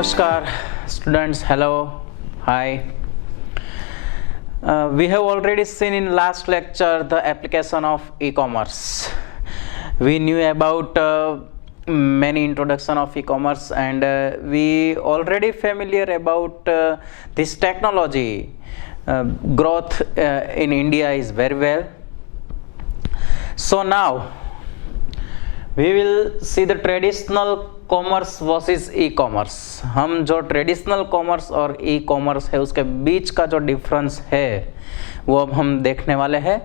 Namaskar, students. Hello, hi. We have already seen in last lecture the application of e-commerce. We knew about many introduction of e-commerce, and we already familiar about this technology. Growth in India is very well. So now we will see the traditional commerce versus e commerce. हम जो traditional commerce और e commerce है उसके बीच का जो difference है वो अब हम देखने वाले हैं।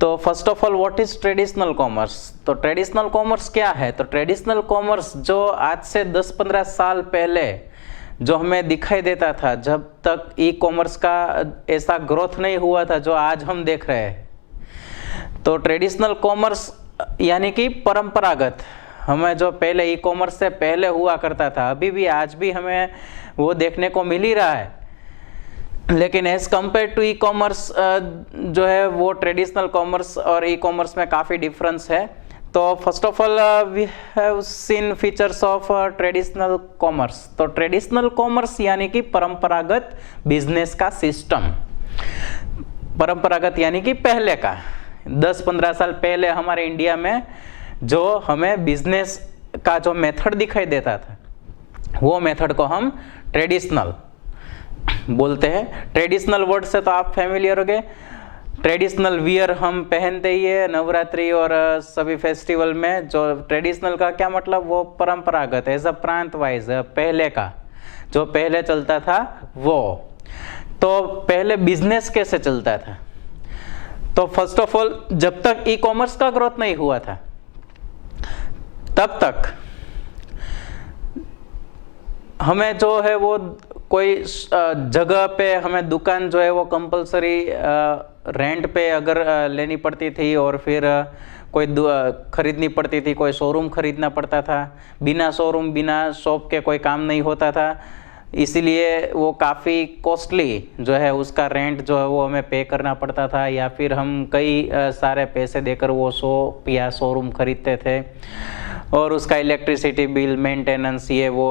तो first of all what is traditional commerce? तो ट्रेडिशनल कॉमर्स क्या है? तो ट्रेडिशनल कॉमर्स जो आज से 10-15 साल पहले जो हमें दिखाई देता था, जब तक ई कॉमर्स का ऐसा ग्रोथ नहीं हुआ था जो आज हम देख रहे हैं। तो ट्रेडिशनल कॉमर्स यानी कि परंपरागत, हमें जो पहले ई कॉमर्स से पहले हुआ करता था, अभी भी आज भी हमें वो देखने को मिल ही रहा है। लेकिन as compare to e commerce जो है वो ट्रेडिशनल कॉमर्स और ई कॉमर्स में काफ़ी डिफरेंस है। तो first of all we have seen features of traditional commerce. तो ट्रेडिशनल कॉमर्स यानी कि परंपरागत बिजनेस का सिस्टम। परंपरागत यानी कि पहले का 10-15 साल पहले हमारे इंडिया में जो हमें बिजनेस का जो मेथड दिखाई देता था वो मेथड को हम ट्रेडिशनल बोलते हैं। ट्रेडिशनल वर्ड से तो आप फैमिलियर हो गए। ट्रेडिशनल वियर हम पहनते ही है नवरात्रि और सभी फेस्टिवल में। जो ट्रेडिशनल का क्या मतलब? वो परंपरागत एज अ प्रांत वाइज, पहले का जो पहले चलता था वो। तो पहले बिजनेस कैसे चलता था? तो फर्स्ट ऑफ ऑल जब तक ई कॉमर्स का ग्रोथ नहीं हुआ था तब तक हमें जो है वो कोई जगह पे हमें दुकान जो है वो कंपलसरी रेंट पे अगर लेनी पड़ती थी, और फिर कोई खरीदनी पड़ती थी, कोई शोरूम खरीदना पड़ता था। बिना शोरूम बिना शॉप के कोई काम नहीं होता था, इसीलिए वो काफ़ी कॉस्टली जो है उसका रेंट जो है वो हमें पे करना पड़ता था, या फिर हम कई सारे पैसे देकर वो शॉप या शोरूम खरीदते थे, और उसका इलेक्ट्रिसिटी बिल, मेंटेनेंस, ये वो।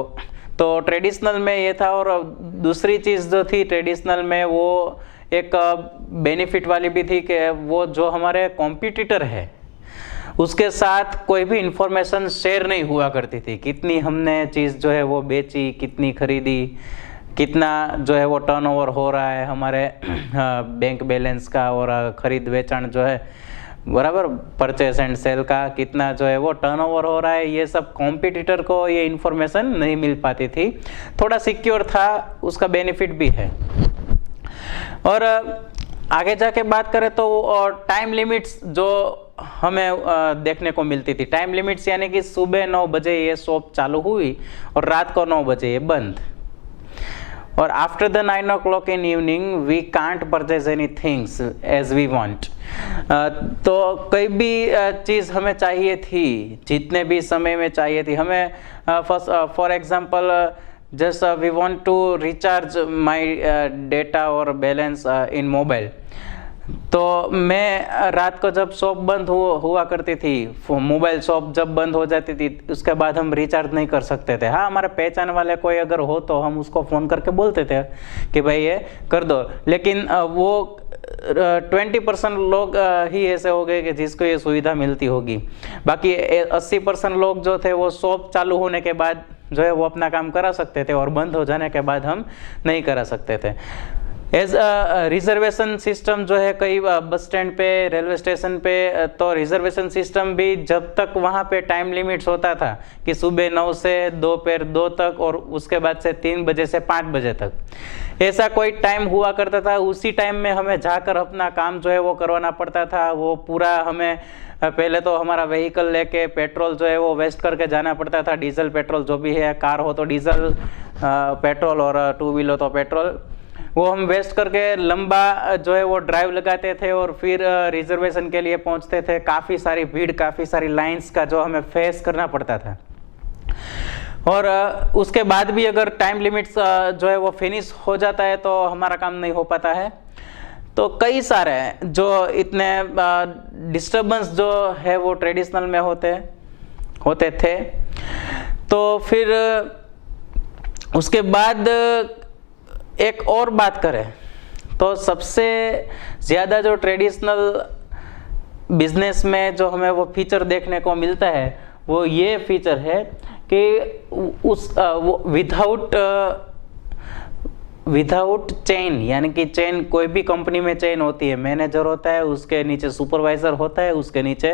तो ट्रेडिशनल में ये था। और दूसरी चीज़ जो थी ट्रेडिशनल में वो एक बेनिफिट वाली भी थी कि वो जो हमारे कॉम्पिटिटर है उसके साथ कोई भी इंफॉर्मेशन शेयर नहीं हुआ करती थी। कितनी हमने चीज़ जो है वो बेची, कितनी खरीदी, कितना जो है वो टर्नओवर हो रहा है हमारे बैंक बैलेंस का, और खरीद बेचन जो है बराबर, परचेस एंड सेल का कितना जो है वो टर्नओवर हो रहा है, ये सब कॉम्पिटिटर को ये इन्फॉर्मेशन नहीं मिल पाती थी। थोड़ा सिक्योर था, उसका बेनिफिट भी है। और आगे जाके बात करें तो टाइम लिमिट्स जो हमें देखने को मिलती थी। टाइम लिमिट्स यानी कि सुबह 9 बजे ये शॉप चालू हुई और रात को 9 बजे ये बंद, और after the 9 o'clock in evening we can't purchase any things as we want। तो कोई भी चीज़ हमें चाहिए थी, जितने भी समय में चाहिए थी हमें। For example just we want to recharge my data और बैलेंस इन मोबाइल। तो मैं रात को जब शॉप बंद हुआ करती थी, मोबाइल शॉप जब बंद हो जाती थी, उसके बाद हम रिचार्ज नहीं कर सकते थे। हाँ, हमारे पहचान वाले कोई अगर हो तो हम उसको फ़ोन करके बोलते थे कि भाई ये कर दो। लेकिन वो 20% लोग ही ऐसे हो गए कि जिसको ये सुविधा मिलती होगी। बाकी 80% लोग जो थे वो शॉप चालू होने के बाद जो है वो अपना काम करा सकते थे, और बंद हो जाने के बाद हम नहीं करा सकते थे। एज रिजर्वेशन सिस्टम जो है कई बस स्टैंड पे, रेलवे स्टेशन पे, तो रिजर्वेशन सिस्टम भी जब तक वहाँ पे टाइम लिमिट्स होता था कि सुबह 9 से दोपहर 2 तक, और उसके बाद से 3 बजे से 5 बजे तक, ऐसा कोई टाइम हुआ करता था। उसी टाइम में हमें जाकर अपना काम जो है वो करवाना पड़ता था। वो पूरा हमें पहले तो हमारा व्हीकल लेके पेट्रोल जो है वो वेस्ट करके जाना पड़ता था। डीजल पेट्रोल जो भी है, कार हो तो डीजल पेट्रोल, और 2 व्हीलर तो पेट्रोल, वो हम वेस्ट करके लंबा जो है वो ड्राइव लगाते थे, और फिर रिजर्वेशन के लिए पहुंचते थे। काफ़ी सारी भीड़, काफ़ी सारी लाइंस का जो हमें फेस करना पड़ता था। और उसके बाद भी अगर टाइम लिमिट्स जो है वो फिनिश हो जाता है तो हमारा काम नहीं हो पाता है। तो कई सारे जो इतने डिस्टर्बेंस जो है वो ट्रेडिशनल में होते थे। तो फिर उसके बाद एक और बात करें तो सबसे ज़्यादा जो ट्रेडिशनल बिजनेस में जो हमें वो फीचर देखने को मिलता है वो ये फीचर है कि वो विदाउट चेन, यानी कि चेन, कोई भी कंपनी में चेन होती है, मैनेजर होता है, उसके नीचे सुपरवाइजर होता है, उसके नीचे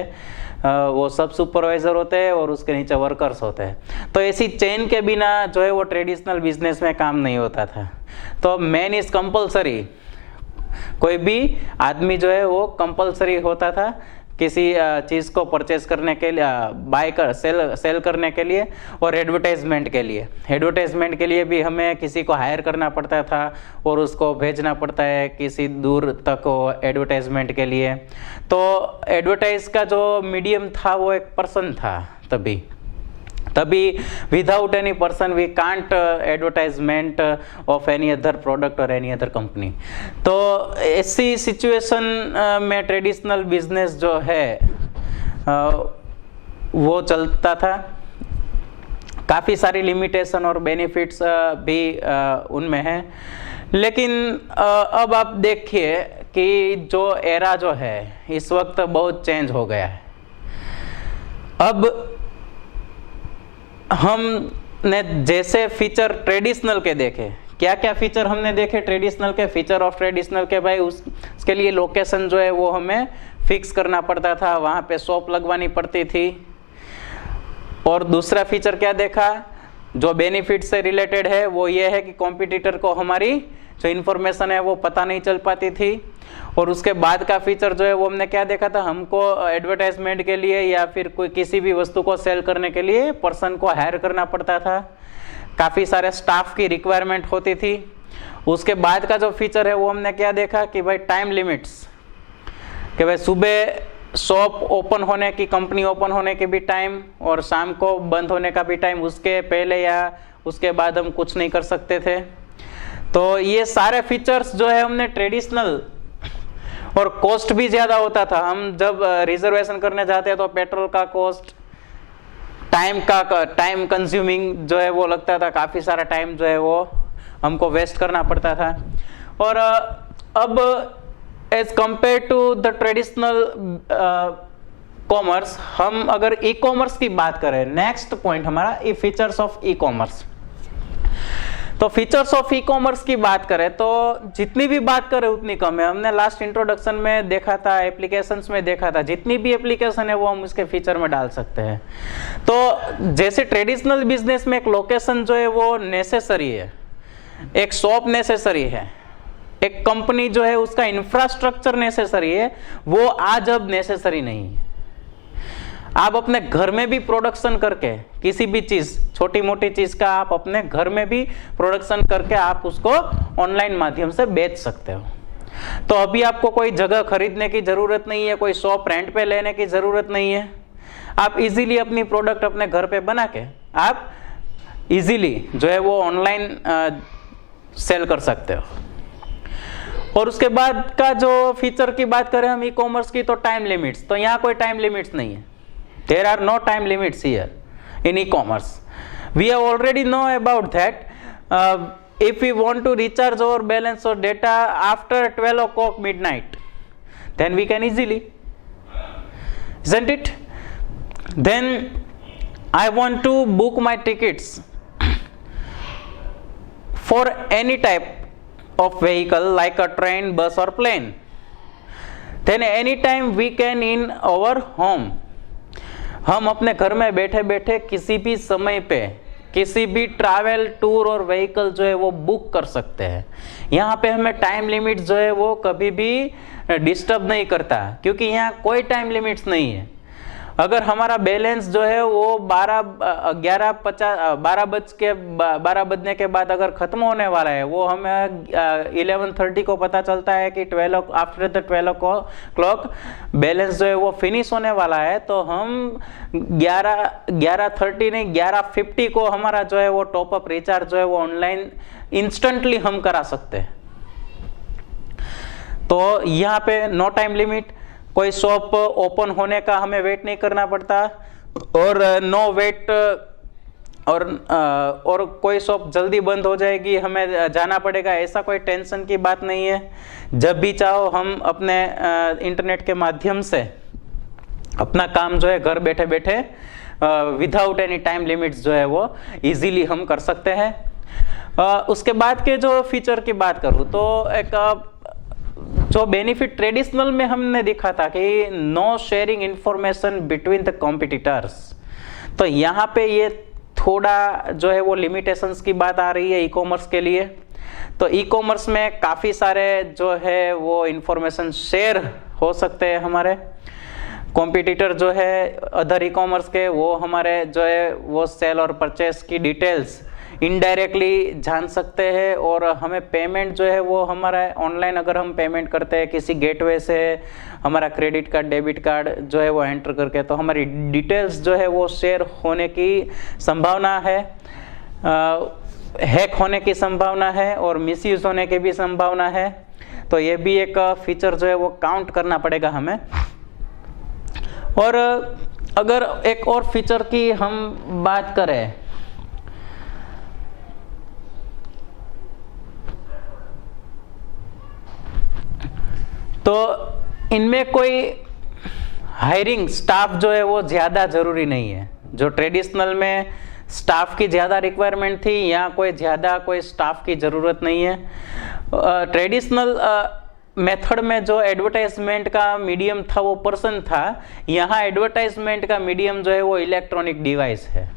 वो सब सुपरवाइजर होते हैं और उसके नीचे वर्कर्स होते हैं। तो ऐसी चेन के बिना जो है वो ट्रेडिशनल बिजनेस में काम नहीं होता था। तो मैन इज कंपलसरी, कोई भी आदमी जो है वो कंपलसरी होता था किसी चीज़ को परचेज करने के लिए, बाय कर सेल करने के लिए और एडवर्टाइजमेंट के लिए। एडवर्टाइजमेंट के लिए भी हमें किसी को हायर करना पड़ता था और उसको भेजना पड़ता है किसी दूर तक एडवर्टाइजमेंट के लिए। तो एडवर्टाइज का जो मीडियम था वो एक पर्सन था तभी without any person we can't advertisement of any other product और एनी अदर कंपनी। तो ऐसी सिचुएशन में ट्रेडिशनल बिजनेस जो है वो चलता था। काफ़ी सारी लिमिटेशन और बेनिफिट्स भी उनमें हैं, लेकिन अब आप देखिए कि जो एरा जो है इस वक्त बहुत चेंज हो गया है। अब हमने जैसे फीचर ट्रेडिशनल के देखे, क्या क्या फीचर हमने देखे ट्रेडिशनल के, फीचर ऑफ ट्रेडिशनल के भाई उसके लिए लोकेशन जो है वो हमें फिक्स करना पड़ता था, वहाँ पे शॉप लगवानी पड़ती थी। और दूसरा फीचर क्या देखा जो बेनिफिट से रिलेटेड है वो ये है कि कॉम्पिटिटर को हमारी जो इन्फॉर्मेशन है वो पता नहीं चल पाती थी। और उसके बाद का फीचर जो है वो हमने क्या देखा था, हमको एडवर्टाइजमेंट के लिए या फिर कोई किसी भी वस्तु को सेल करने के लिए पर्सन को हायर करना पड़ता था, काफ़ी सारे स्टाफ की रिक्वायरमेंट होती थी। उसके बाद का जो फीचर है वो हमने क्या देखा कि भाई टाइम लिमिट्स, कि भाई सुबह शॉप ओपन होने की, कंपनी ओपन होने के भी टाइम और शाम को बंद होने का भी टाइम, उसके पहले या उसके बाद हम कुछ नहीं कर सकते थे। तो ये सारे फीचर्स जो है हमने ट्रेडिशनल, और कॉस्ट भी ज़्यादा होता था। हम जब रिजर्वेशन करने जाते हैं तो पेट्रोल का कॉस्ट, टाइम कंज्यूमिंग जो है वो लगता था, काफ़ी सारा टाइम जो है वो हमको वेस्ट करना पड़ता था। और अब as compare to the traditional commerce, हम अगर ई कॉमर्स की बात करें, नेक्स्ट पॉइंट हमारा ई फीचर्स ऑफ ई कॉमर्स। तो फीचर्स ऑफ ई कॉमर्स की बात करें तो जितनी भी बात करें उतनी कम है। हमने लास्ट इंट्रोडक्शन में देखा था, एप्लीकेशंस में देखा था, जितनी भी एप्लीकेशन है वो हम उसके फीचर में डाल सकते हैं। तो जैसे ट्रेडिशनल बिजनेस में एक लोकेशन जो है वो नेसेसरी है, एक शॉप नेसेसरी है, एक कंपनी जो है उसका इंफ्रास्ट्रक्चर नेसेसरी है, वो आज अब नेसेसरी नहीं है। आप अपने घर में भी प्रोडक्शन करके किसी भी चीज़, छोटी मोटी चीज़ का आप अपने घर में भी प्रोडक्शन करके आप उसको ऑनलाइन माध्यम से बेच सकते हो। तो अभी आपको कोई जगह खरीदने की ज़रूरत नहीं है, कोई शॉप रेंट पे लेने की ज़रूरत नहीं है। आप इजीली अपनी प्रोडक्ट अपने घर पे बना के आप इजीली जो है वो ऑनलाइन सेल कर सकते हो। और उसके बाद का जो फीचर की बात करें हम ई कॉमर्स की, तो टाइम लिमिट्स, तो यहाँ कोई टाइम लिमिट्स नहीं है। There are no time limits here in e-commerce. We have already know about that. If we want to recharge our balance or data after 12 o'clock midnight, then we can easily, isn't it? Then I want to book my tickets for any type of vehicle like a train, bus or plane. Then anytime we can in our home, हम अपने घर में बैठे बैठे किसी भी समय पे किसी भी ट्रैवल, टूर और व्हीकल जो है वो बुक कर सकते हैं। यहाँ पे हमें टाइम लिमिट जो है वो कभी भी डिस्टर्ब नहीं करता, क्योंकि यहाँ कोई टाइम लिमिट्स नहीं है। अगर हमारा बैलेंस जो है वो 12 बजने के बाद अगर ख़त्म होने वाला है, वो हमें 11:30 को पता चलता है कि आफ्टर द 12 o'clock बैलेंस जो है वो फिनिश होने वाला है, तो हम 11:30 नहीं 11:50 को हमारा जो है वो टॉपअप रिचार्ज जो है वो ऑनलाइन इंस्टेंटली हम करा सकते हैं। तो यहाँ पे नो टाइम लिमिट, कोई शॉप ओपन होने का हमें वेट नहीं करना पड़ता, और नो वेट और कोई शॉप जल्दी बंद हो जाएगी, हमें जाना पड़ेगा, ऐसा कोई टेंशन की बात नहीं है। जब भी चाहो हम अपने इंटरनेट के माध्यम से अपना काम जो है घर बैठे बैठे विदाउट एनी टाइम लिमिट्स जो है वो इजीली हम कर सकते हैं। उसके बाद के जो फीचर की बात करूँ तो एक जो बेनिफिट ट्रेडिशनल में हमने देखा था कि no sharing information between the competitors, तो यहाँ पे ये थोड़ा जो है वो लिमिटेशंस की बात आ रही है ई कॉमर्स के लिए। तो ई कॉमर्स में काफ़ी सारे जो है वो इंफॉर्मेशन शेयर हो सकते हैं हमारे कॉम्पिटिटर जो है अदर ई कॉमर्स के, वो हमारे जो है वो सेल और परचेस की डिटेल्स इनडायरेक्टली जान सकते हैं। और हमें पेमेंट जो है वो हमारा ऑनलाइन अगर हम पेमेंट करते हैं किसी गेटवे से, हमारा क्रेडिट कार्ड डेबिट कार्ड जो है वो एंटर करके, तो हमारी डिटेल्स जो है वो शेयर होने की संभावना है, हैक होने की संभावना है और मिसयूज होने की भी संभावना है। तो ये भी एक फीचर जो है वो काउंट करना पड़ेगा हमें। और अगर एक और फीचर की हम बात करें तो इनमें कोई हायरिंग स्टाफ जो है वो ज़्यादा ज़रूरी नहीं है। जो ट्रेडिशनल में स्टाफ की ज़्यादा रिक्वायरमेंट थी, यहाँ कोई स्टाफ की ज़रूरत नहीं है। ट्रेडिशनल मेथड में जो एडवर्टाइजमेंट का मीडियम था वो पर्सन था, यहाँ एडवर्टाइजमेंट का मीडियम जो है वो इलेक्ट्रॉनिक डिवाइस है।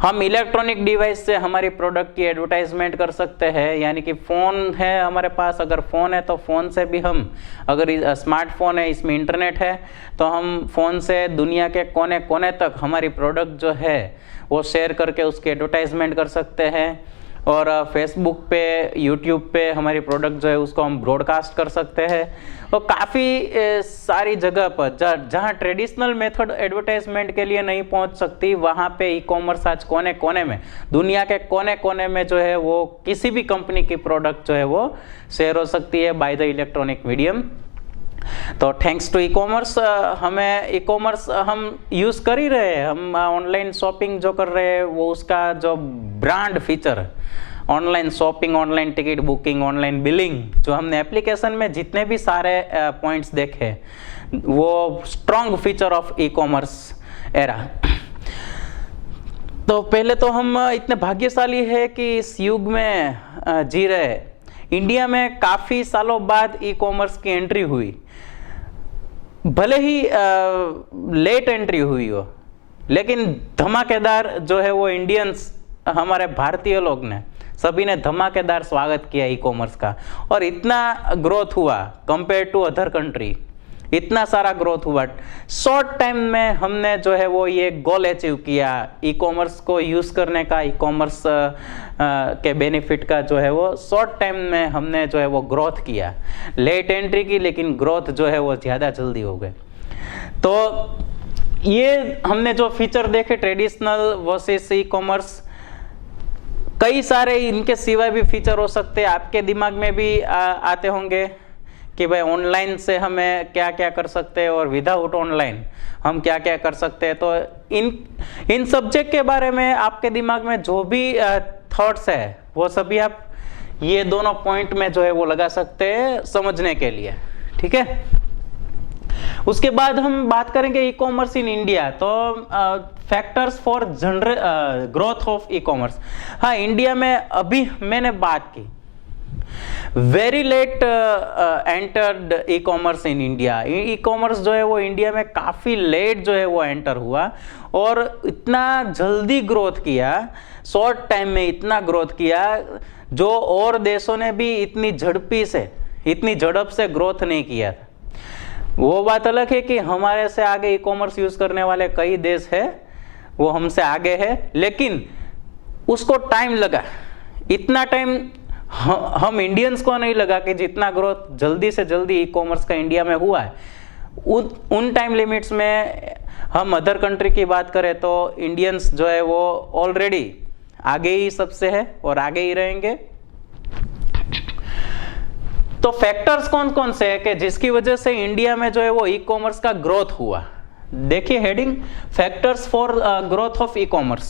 हम इलेक्ट्रॉनिक डिवाइस से हमारी प्रोडक्ट की एडवर्टाइजमेंट कर सकते हैं, यानी कि फ़ोन है हमारे पास, अगर फ़ोन है तो फ़ोन से भी हम, अगर स्मार्टफोन है इसमें इंटरनेट है तो हम फ़ोन से दुनिया के कोने कोने तक हमारी प्रोडक्ट जो है वो शेयर करके उसकी एडवर्टाइजमेंट कर सकते हैं। और फेसबुक पे, यूट्यूब पे हमारी प्रोडक्ट जो है उसको हम ब्रॉडकास्ट कर सकते हैं। और काफ़ी सारी जगह पर जहाँ ट्रेडिशनल मेथड एडवर्टाइजमेंट के लिए नहीं पहुँच सकती, वहाँ पे ई कॉमर्स आज कोने कोने में, दुनिया के कोने कोने में जो है वो किसी भी कंपनी की प्रोडक्ट जो है वो शेयर हो सकती है बाय द इलेक्ट्रॉनिक मीडियम। तो थैंक्स टू ई कॉमर्स हमें ई कॉमर्स हम यूज़ कर ही रहे हैं, हम ऑनलाइन शॉपिंग जो कर रहे हैं वो उसका जो brand feature, online shopping, online ticket booking, online billing, जो हमने एप्लीकेशन में जितने भी सारे पॉइंट्स देखे वो strong feature of e commerce era. तो पहले तो हम इतने भाग्यशाली है कि इस युग में जी रहे। इंडिया में काफ़ी सालों बाद ई कॉमर्स की एंट्री हुई, भले ही लेट एंट्री हुई हो, लेकिन धमाकेदार जो है वो इंडियंस, हमारे भारतीय लोग ने सभी ने धमाकेदार स्वागत किया ई कॉमर्स का। और इतना ग्रोथ हुआ कंपेयर टू अदर कंट्री, इतना सारा ग्रोथ हुआ। शॉर्ट टाइम में हमने जो है वो ये गोल अचीव किया ई कॉमर्स को यूज़ करने का, ई कॉमर्स के बेनिफिट का जो है वो शॉर्ट टाइम में हमने जो है वो ग्रोथ किया। लेट एंट्री की, लेकिन ग्रोथ जो है वो ज़्यादा जल्दी हो गए। तो ये हमने जो फीचर देखे ट्रेडिशनल वर्सेस ई कॉमर्स, कई सारे इनके सिवाय भी फीचर हो सकते हैं, आपके दिमाग में भी आते होंगे कि भाई ऑनलाइन से हमें क्या क्या कर सकते हैं और विदाउट ऑनलाइन हम क्या क्या कर सकते हैं। तो इन सब्जेक्ट के बारे में आपके दिमाग में जो भी थॉट्स है वो सभी आप ये दोनों पॉइंट में जो है वो लगा सकते हैं समझने के लिए, ठीक है। उसके बाद हम बात करेंगे ई कॉमर्स इन इंडिया। तो factors for general growth of e commerce. हाँ, इंडिया में अभी मैंने बात की, very late entered e commerce in India. E commerce जो है वो इंडिया में काफ़ी लेट जो है वो एंटर हुआ और इतना जल्दी ग्रोथ किया, शॉर्ट टाइम में इतना ग्रोथ किया जो और देशों ने भी इतनी झड़प से ग्रोथ नहीं किया था। वो बात अलग है कि हमारे से आगे ई कॉमर्स यूज़ करने वाले कई देश है, वो हमसे आगे है, लेकिन उसको टाइम लगा। इतना टाइम हम इंडियंस को नहीं लगा कि जितना ग्रोथ जल्दी से जल्दी ई कॉमर्स का इंडिया में हुआ है। उन टाइम लिमिट्स में हम अदर कंट्री की बात करें तो इंडियंस जो है वो ऑलरेडी आगे ही सबसे है और आगे ही रहेंगे। तो फैक्टर्स कौन कौन से हैं कि जिसकी वजह से इंडिया में जो है वो ई कॉमर्स का ग्रोथ हुआ। देखिए heading, factors for growth of e commerce.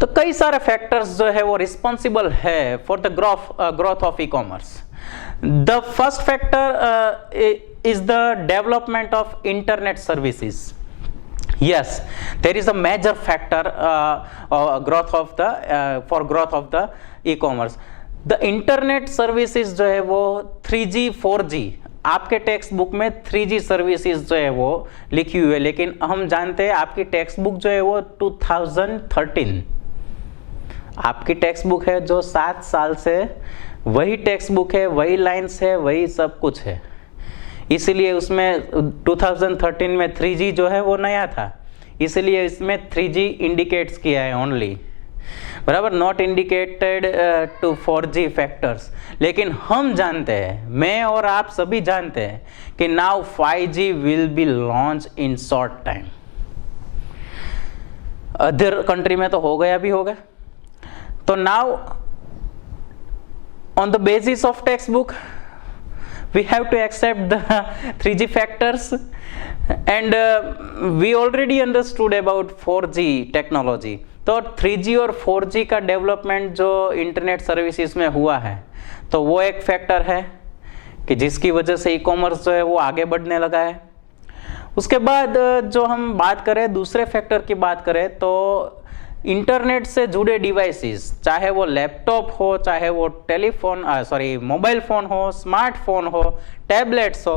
तो कई सारे फैक्टर्स जो है वो रिस्पॉन्सिबल है for the growth of e commerce. The first factor is the development of internet services. Yes, there is a major factor for growth of the e-commerce. The internet services जो है वो 3G 4G, आपके text book में 3G services जो है वो लिखी हुई है, लेकिन हम जानते हैं आपकी टेक्स्ट बुक जो है वो 2013 आपकी टेक्स्ट बुक है जो 7 साल से वही टेक्स्ट बुक है, वही लाइन्स है, वही सब कुछ है. इसीलिए उसमें 2013 में 3G जो है वो नया था, इसलिए इसमें 3G इंडिकेट्स किया है ओनली, बराबर, not indicated to 4G factors. लेकिन हम जानते हैं, मैं और आप सभी जानते हैं कि now 5G will be launch in short time. Other country में तो हो गया भी होगा. तो now on the basis of text book we have to accept the 3G factors, and we already understood about 4G technology. तो 3G और 4G का डेवलपमेंट जो इंटरनेट सर्विसेज में हुआ है, तो वो एक फैक्टर है कि जिसकी वजह से ई कॉमर्स जो है वो आगे बढ़ने लगा है. उसके बाद जो हम बात करें, दूसरे फैक्टर की बात करें, तो इंटरनेट से जुड़े डिवाइसेस, चाहे वो लैपटॉप हो, चाहे वो मोबाइल फ़ोन हो, स्मार्टफोन हो, टैबलेट्स हो,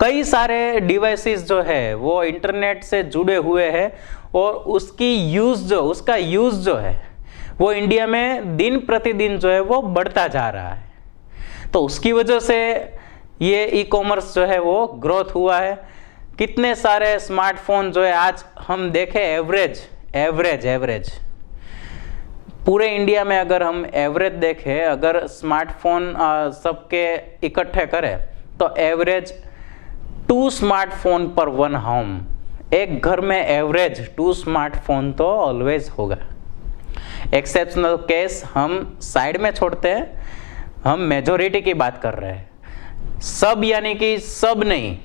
कई सारे डिवाइसेस जो है वो इंटरनेट से जुड़े हुए हैं और उसका यूज़ जो है वो इंडिया में दिन प्रतिदिन जो है वो बढ़ता जा रहा है. तो उसकी वजह से ये ई कॉमर्स जो है वो ग्रोथ हुआ है. कितने सारे स्मार्टफोन जो है आज हम देखें, एवरेज पूरे इंडिया में अगर हम एवरेज देखें, अगर स्मार्टफोन सबके इकट्ठे करें तो एवरेज 2 स्मार्टफोन पर 1 होम. एक घर में एवरेज 2 स्मार्टफोन तो ऑलवेज होगा. एक्सेप्शनल केस हम साइड में छोड़ते हैं, हम मेजोरिटी की बात कर रहे हैं. सब यानी कि सब नहीं,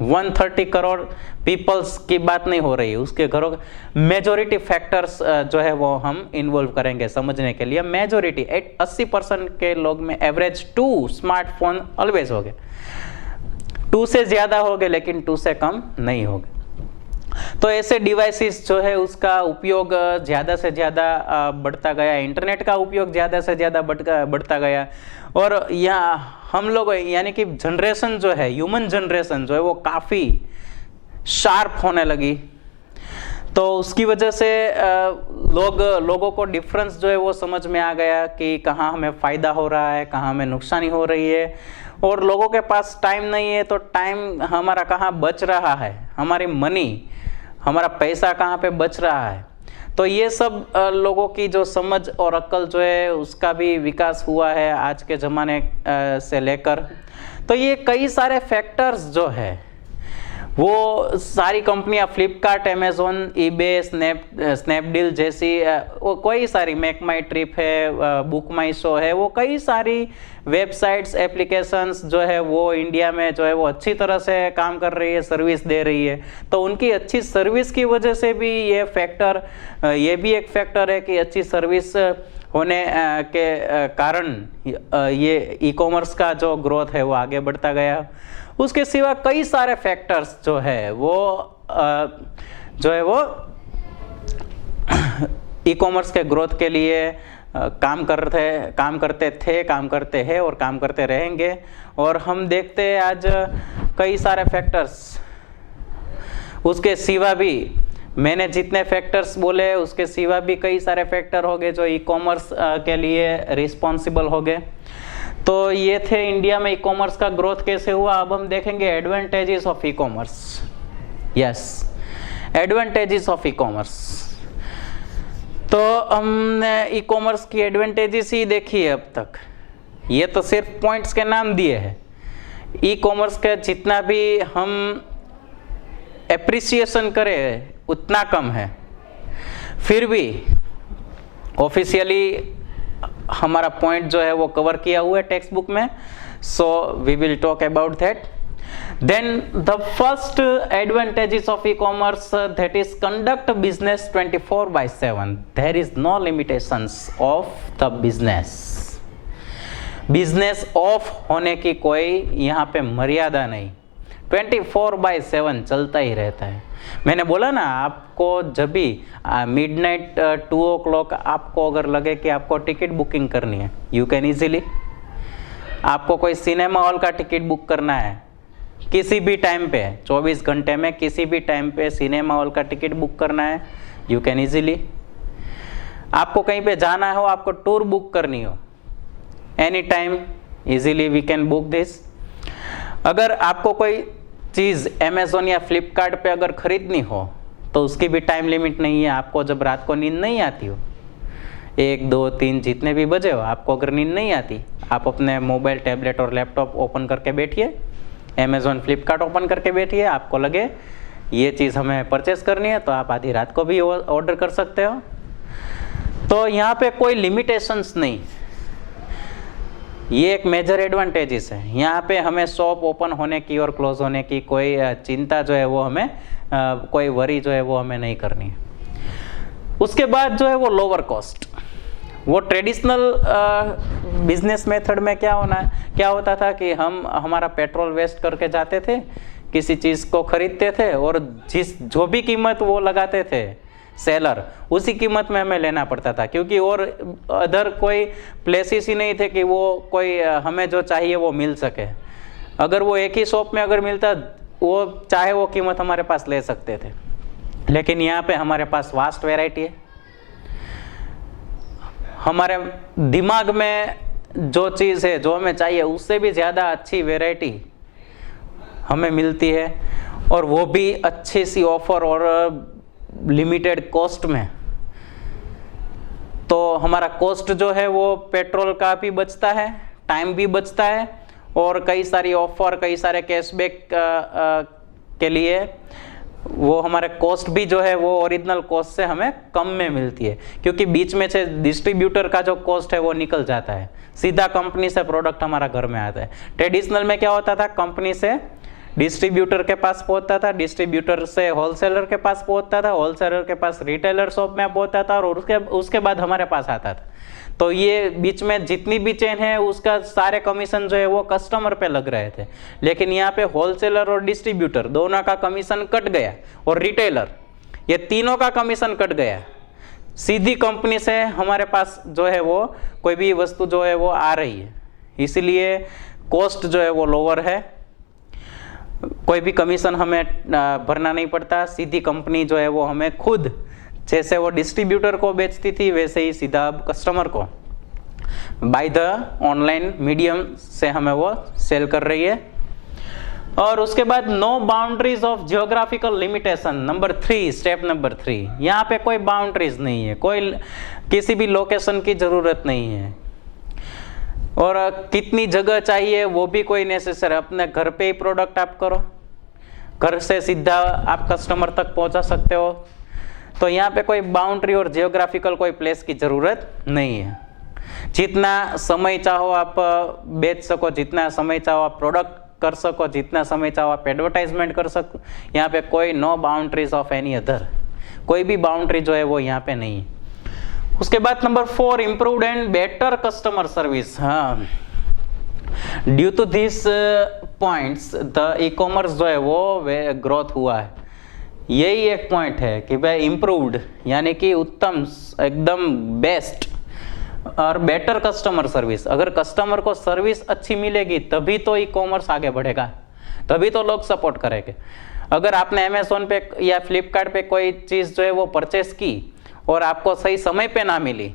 130 करोड़ पीपल्स की बात नहीं हो रही, उसके घरों मेजोरिटी फैक्टर्स जो है वो हम इन्वॉल्व करेंगे समझने के लिए. मेजोरिटी 80% के लोग में एवरेज 2 स्मार्टफोन ऑलवेज हो गए. 2 से ज़्यादा हो गए लेकिन 2 से कम नहीं हो गए. तो ऐसे डिवाइसेस जो है उसका उपयोग ज़्यादा से ज़्यादा बढ़ता गया, इंटरनेट का उपयोग ज़्यादा से ज़्यादा बढ़ता गया. और यहाँ हम लोग यानी कि जनरेशन जो है, ह्यूमन जनरेशन जो है वो काफ़ी शार्प होने लगी. तो उसकी वजह से लोगों को डिफरेंस जो है वो समझ में आ गया कि कहाँ हमें फ़ायदा हो रहा है, कहाँ हमें नुकसानी हो रही है. और लोगों के पास टाइम नहीं है, तो टाइम हमारा कहाँ बच रहा है, हमारी मनी, हमारा पैसा कहाँ पे बच रहा है. तो ये सब लोगों की जो समझ और अक्ल जो है उसका भी विकास हुआ है आज के ज़माने से लेकर. तो ये कई सारे फैक्टर्स जो है वो सारी कंपनियां, फ्लिपकार्ट, अमेज़ॉन, ईबे, स्नैपडील जैसी कोई सारी, मेक माई ट्रिप है, बुक माई शो है, वो कई सारी वेबसाइट्स, एप्लीकेशंस जो है वो इंडिया में जो है वो अच्छी तरह से काम कर रही है, सर्विस दे रही है. तो उनकी अच्छी सर्विस की वजह से भी ये भी एक फैक्टर है कि अच्छी सर्विस होने के कारण ये ई कॉमर्स का जो ग्रोथ है वो आगे बढ़ता गया. उसके सिवा कई सारे फैक्टर्स जो है वो ई कॉमर्स के ग्रोथ के लिए काम करते हैं और काम करते रहेंगे. और हम देखते हैं आज कई सारे फैक्टर्स, उसके सिवा भी, मैंने जितने फैक्टर्स बोले उसके सिवा भी कई सारे फैक्टर हो गए जो ई कॉमर्स के लिए रिस्पॉन्सिबल हो गए. तो ये थे इंडिया में ई कॉमर्स का ग्रोथ कैसे हुआ. अब हम देखेंगे advantages of e commerce. Yes, advantages of e commerce. तो हमने ई कॉमर्स की एडवांटेजेस ही देखी है अब तक. ये तो सिर्फ पॉइंट्स के नाम दिए हैं. ई कॉमर्स का जितना भी हम एप्रिसिएशन करें उतना कम है. फिर भी ऑफिशियली हमारा पॉइंट जो है वो कवर किया हुआ है टेक्स्ट बुक में. So we will talk about that. Then the first advantages of e-commerce, that is conduct business 24/7. There is no limitations of the business. Business of होने की कोई यहाँ पे मर्यादा नहीं, 24/7 चलता ही रहता है। मैंने बोला ना, आपको जब भी मिडनाइट 2 o'clock आपको अगर लगे कि आपको टिकट बुकिंग करनी है, यू कैन इजीली, आपको कोई सिनेमा हॉल का टिकट बुक करना है किसी भी टाइम पे, 24 घंटे में किसी भी टाइम पे सिनेमा हॉल का टिकट बुक करना है, यू कैन इजीली। आपको कहीं पे जाना हो, आपको टूर बुक करनी हो, any time easily we can book this. अगर आपको कोई चीज़ अमेजोन या फ्लिपकार्ट पे अगर खरीदनी हो तो उसकी भी टाइम लिमिट नहीं है। आपको जब रात को नींद नहीं आती हो, 1, 2, 3 जितने भी बजे हो, आपको अगर नींद नहीं आती, आप अपने मोबाइल, टैबलेट और लैपटॉप ओपन करके बैठिए, अमेजोन फ्लिपकार्ट ओपन करके बैठिए, आपको लगे ये चीज़ हमें परचेस करनी है तो आप आधी रात को भी ऑर्डर कर सकते हो। तो यहाँ पे कोई लिमिटेशंस नहीं, ये एक मेजर एडवांटेजेस है। यहाँ पे हमें शॉप ओपन होने की और क्लोज होने की कोई चिंता जो है वो हमें कोई वरी जो है वो हमें नहीं करनी है। उसके बाद जो है वो लोअर कॉस्ट, वो ट्रेडिशनल बिजनेस मेथड में क्या होता था कि हम हमारा पेट्रोल वेस्ट करके जाते थे, किसी चीज़ को खरीदते थे और जो भी कीमत वो लगाते थे सेलर, उसी कीमत में हमें लेना पड़ता था, क्योंकि और अदर कोई प्लेसेस ही नहीं थे कि वो कोई हमें जो चाहिए वो मिल सके। अगर वो एक ही शॉप में अगर मिलता, वो चाहे वो कीमत हमारे पास ले सकते थे। लेकिन यहाँ पे हमारे पास वास्ट वैरायटी है, हमारे दिमाग में जो चीज़ है जो हमें चाहिए उससे भी ज़्यादा अच्छी वैरायटी हमें मिलती है, और वो भी अच्छी सी ऑफर और लिमिटेड कॉस्ट में। तो हमारा कॉस्ट जो है वो पेट्रोल का भी बचता है, टाइम भी बचता है, और कई सारी ऑफर, कई सारे कैशबैक के लिए वो हमारे कॉस्ट भी जो है वो ओरिजिनल कॉस्ट से हमें कम में मिलती है, क्योंकि बीच में से डिस्ट्रीब्यूटर का जो कॉस्ट है वो निकल जाता है, सीधा कंपनी से प्रोडक्ट हमारा घर में आता है। ट्रेडिशनल में क्या होता था, कंपनी से डिस्ट्रीब्यूटर के पास पहुंचता था, डिस्ट्रीब्यूटर से होलसेलर के पास पहुंचता था, होलसेलर के पास रिटेलर शॉप में पहुंचता था, और उसके बाद हमारे पास आता था। तो ये बीच में जितनी भी चेन है उसका सारे कमीशन जो है वो कस्टमर पे लग रहे थे। लेकिन यहाँ पे होलसेलर और डिस्ट्रीब्यूटर दोनों का कमीशन कट गया, और रिटेलर, ये तीनों का कमीशन कट गया। सीधी कंपनी से हमारे पास जो है वो कोई भी वस्तु जो है वो आ रही है, इसीलिए कॉस्ट जो है वो लोअर है, कोई भी कमीशन हमें भरना नहीं पड़ता। सीधी कंपनी जो है वो हमें खुद, जैसे वो डिस्ट्रीब्यूटर को बेचती थी वैसे ही सीधा कस्टमर को बाय द ऑनलाइन मीडियम से हमें वो सेल कर रही है। और उसके बाद no boundaries of geographical limitation, number 3, step number 3, यहाँ पे कोई बाउंड्रीज नहीं है, कोई किसी भी लोकेशन की जरूरत नहीं है, और कितनी जगह चाहिए वो भी कोई नेसेसरी, अपने घर पे ही प्रोडक्ट आप करो, घर से सीधा आप कस्टमर तक पहुंचा सकते हो। तो यहाँ पे कोई बाउंड्री और जियोग्राफिकल कोई प्लेस की जरूरत नहीं है। जितना समय चाहो आप बेच सको, जितना समय चाहो आप प्रोडक्ट कर सको, जितना समय चाहो आप एडवर्टाइजमेंट कर सको। यहाँ पे कोई no boundaries of any other, कोई भी बाउंड्री जो है वो यहाँ पे नहीं है। उसके बाद number 4, improved and better customer service. हाँ, due to this points the e commerce जो है वो ग्रोथ हुआ है। यही एक पॉइंट है कि भाई इम्प्रूव्ड यानी कि उत्तम, एकदम बेस्ट और बेटर कस्टमर सर्विस। अगर कस्टमर को सर्विस अच्छी मिलेगी तभी तो ई कॉमर्स आगे बढ़ेगा, तभी तो लोग सपोर्ट करेंगे। अगर आपने अमेजोन पे या फ्लिपकार्ट पे कोई चीज़ जो है वो परचेस की और आपको सही समय पे ना मिली,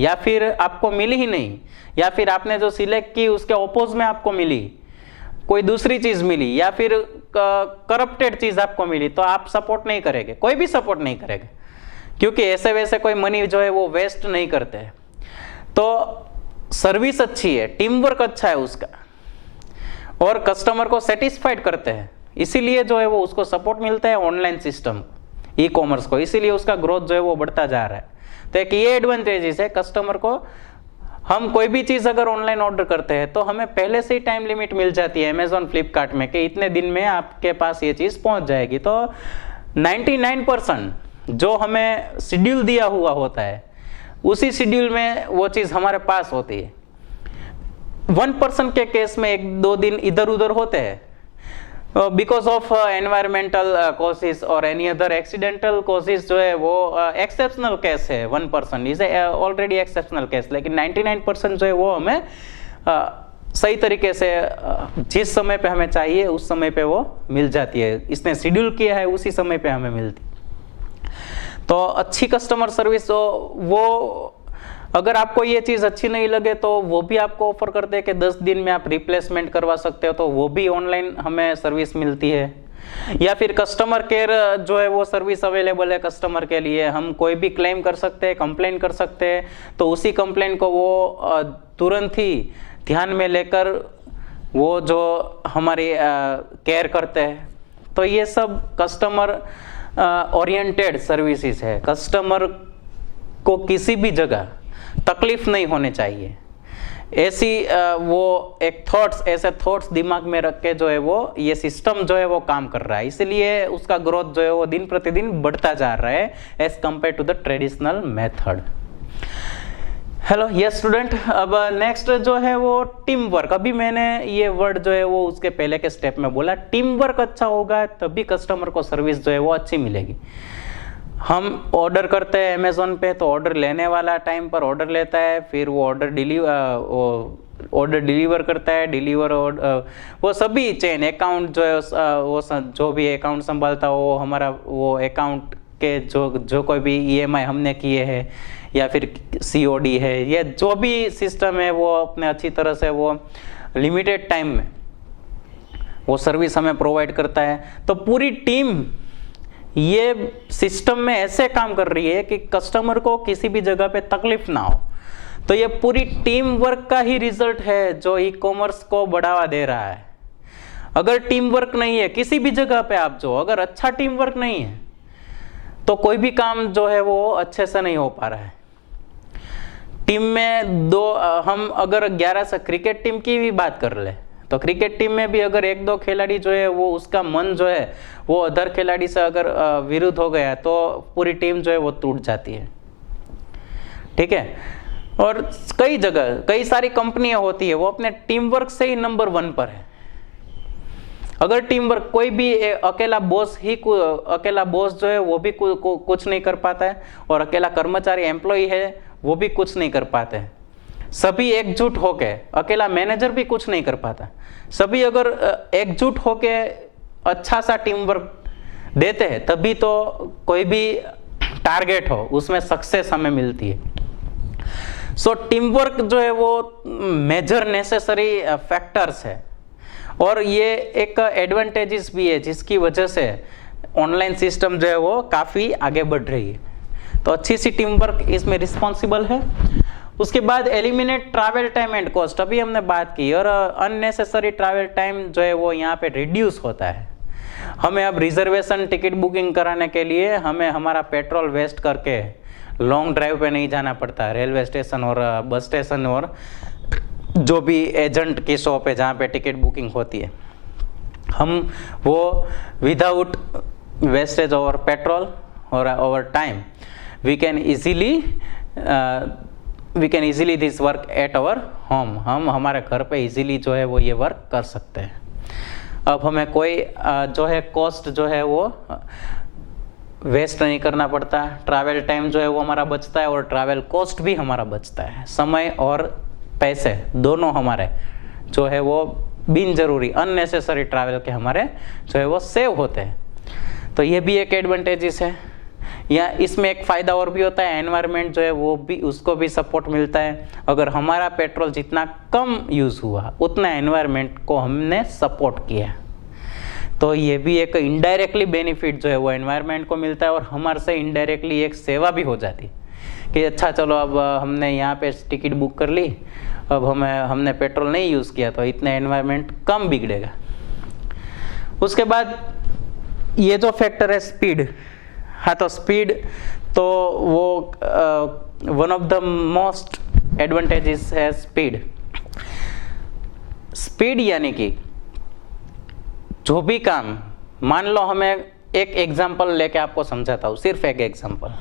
या फिर आपको मिली ही नहीं, या फिर आपने जो सिलेक्ट की उसके अपोज में आपको मिली, कोई दूसरी चीज़ मिली, या फिर करप्टेड चीज़ आपको मिली, तो आप सपोर्ट नहीं करेंगे, कोई भी सपोर्ट नहीं करेगा, क्योंकि ऐसे वैसे कोई मनी जो है वो वेस्ट नहीं करते हैं। तो सर्विस अच्छी है, टीम वर्क अच्छा है उसका, और कस्टमर को सेटिस्फाइड करते हैं, इसीलिए जो है वो उसको सपोर्ट मिलता है ऑनलाइन सिस्टम, ई कॉमर्स को, इसीलिए उसका ग्रोथ जो है वो बढ़ता जा रहा है। तो एक ये एडवांटेजेस है, कस्टमर को हम कोई भी चीज़ अगर ऑनलाइन ऑर्डर करते हैं तो हमें पहले से ही टाइम लिमिट मिल जाती है अमेजोन फ्लिपकार्ट में कि इतने दिन में आपके पास ये चीज़ पहुंच जाएगी। तो 99% जो हमें शेड्यूल दिया हुआ होता है उसी शेड्यूल में वो चीज़ हमारे पास होती है। 1% के केस में 1-2 दिन इधर उधर होते हैं बिकॉज ऑफ एनवायरमेंटल कॉजेस और एनी अदर एक्सीडेंटल कॉजेस, जो है वो एक्सेप्शनल केस है। 1% इज ऑलरेडी एक्सेप्शनल केस, लेकिन 99% जो है वो हमें सही तरीके से जिस समय पे हमें चाहिए उस समय पे वो मिल जाती है। इसने शेड्यूल किया है उसी समय पे हमें मिलती। तो अच्छी कस्टमर सर्विस, वो अगर आपको ये चीज़ अच्छी नहीं लगे तो वो भी आपको ऑफर करते हैं कि 10 दिन में आप रिप्लेसमेंट करवा सकते हो, तो वो भी ऑनलाइन हमें सर्विस मिलती है। या फिर कस्टमर केयर जो है वो सर्विस अवेलेबल है कस्टमर के लिए। हम कोई भी क्लेम कर सकते हैं, कंप्लेन कर सकते हैं, तो उसी कंप्लेन को वो तुरंत ही ध्यान में लेकर वो जो हमारी केयर करते हैं। तो ये सब कस्टमर ओरिएंटेड सर्विसेज है। कस्टमर को किसी भी जगह तकलीफ नहीं होने चाहिए, ऐसी वो एक ऐसे थॉट्स दिमाग में रख के जो है वो ये सिस्टम जो है वो काम कर रहा है। इसलिए उसका ग्रोथ जो है वो दिन प्रतिदिन बढ़ता जा रहा है as compare to the traditional method. Hello yes student, अब नेक्स्ट जो है वो टीम वर्क। अभी मैंने ये वर्ड जो है वो उसके पहले के स्टेप में बोला, टीम वर्क अच्छा होगा तभी कस्टमर को सर्विस जो है वो अच्छी मिलेगी। हम ऑर्डर करते हैं अमेजोन पे, तो ऑर्डर लेने वाला टाइम पर ऑर्डर लेता है, फिर वो ऑर्डर डिलीवर करता है, वो सभी चेन अकाउंट जो है वो जो भी अकाउंट संभालता हो वो हमारा वो अकाउंट के जो कोई भी EMI हमने किए हैं या फिर COD है, या जो भी सिस्टम है वो अपने अच्छी तरह से वो लिमिटेड टाइम में वो सर्विस हमें प्रोवाइड करता है। तो पूरी टीम ये सिस्टम में ऐसे काम कर रही है कि कस्टमर को किसी भी जगह पे तकलीफ ना हो। तो ये पूरी टीम वर्क का ही रिजल्ट है जो ई-कॉमर्स को बढ़ावा दे रहा है। अगर टीम वर्क नहीं है किसी भी जगह पे, आप जो अगर अच्छा टीम वर्क नहीं है तो कोई भी काम जो है वो अच्छे से नहीं हो पा रहा है। टीम में हम अगर 11 से क्रिकेट टीम की भी बात कर ले तो क्रिकेट टीम में भी अगर 1-2 खिलाड़ी जो है वो उसका मन जो है वो अदर खिलाड़ी से अगर विरुद्ध हो गया तो पूरी टीम जो है वो टूट जाती है। ठीक है, और कई जगह कई सारी कंपनियां होती है वो अपने टीम वर्क से ही नंबर 1 पर है। अगर टीम वर्क कोई भी अकेला बॉस जो है वो भी कुछ नहीं कर पाता है, और अकेला कर्मचारी एम्प्लॉय है वो भी कुछ नहीं कर पाते हैं। सभी एकजुट होके, अकेला मैनेजर भी कुछ नहीं कर पाता, सभी अगर एकजुट होके अच्छा सा टीम वर्क देते हैं तभी तो कोई भी टारगेट हो उसमें सक्सेस हमें मिलती है। सो टीम वर्क जो है वो मेजर नेसेसरी फैक्टर्स है, और ये एक एडवांटेजेस भी है जिसकी वजह से ऑनलाइन सिस्टम जो है वो काफ़ी आगे बढ़ रही है। तो अच्छी सी टीम वर्क इसमें रिस्पॉन्सिबल है। उसके बाद eliminate travel time and cost, अभी हमने बात की, और अननेसेसरी ट्रैवल टाइम जो है वो यहाँ पे रिड्यूस होता है। हमें अब रिजर्वेशन टिकट बुकिंग कराने के लिए हमें हमारा पेट्रोल वेस्ट करके लॉन्ग ड्राइव पे नहीं जाना पड़ता, रेलवे स्टेशन और बस स्टेशन और जो भी एजेंट की शॉप है जहाँ पे टिकट बुकिंग होती है, हम वो विदाउट वेस्टेज ओवर पेट्रोल और over time we can easily this work at our home. हम हमारे घर पे इजीली जो है वो ये वर्क कर सकते हैं। अब हमें कोई जो है कॉस्ट जो है वो वेस्ट नहीं करना पड़ता, ट्रैवल टाइम जो है वो हमारा बचता है और ट्रैवल कॉस्ट भी हमारा बचता है। समय और पैसे दोनों हमारे जो है वो बिन जरूरी अननेसेसरी ट्रैवल के हमारे जो है वो सेव होते हैं। तो ये भी एक एडवांटेजेस है। या इसमें एक फ़ायदा और भी होता है, एनवायरनमेंट जो है वो भी उसको भी सपोर्ट मिलता है। अगर हमारा पेट्रोल जितना कम यूज़ हुआ उतना एनवायरनमेंट को हमने सपोर्ट किया, तो ये भी एक इनडायरेक्टली बेनिफिट जो है वो एनवायरनमेंट को मिलता है, और हमारे से इनडायरेक्टली एक सेवा भी हो जाती कि अच्छा चलो अब हमने यहाँ पे टिकट बुक कर ली, अब हमने पेट्रोल नहीं यूज़ किया तो इतना एनवायरनमेंट कम बिगड़ेगा। उसके बाद ये जो फैक्टर है स्पीड, हाँ तो स्पीड तो वो one of the most advantages है स्पीड। स्पीड यानी कि जो भी काम, मान लो हमें एक एग्जांपल लेके आपको समझाता हूँ, सिर्फ एक एग्जांपल।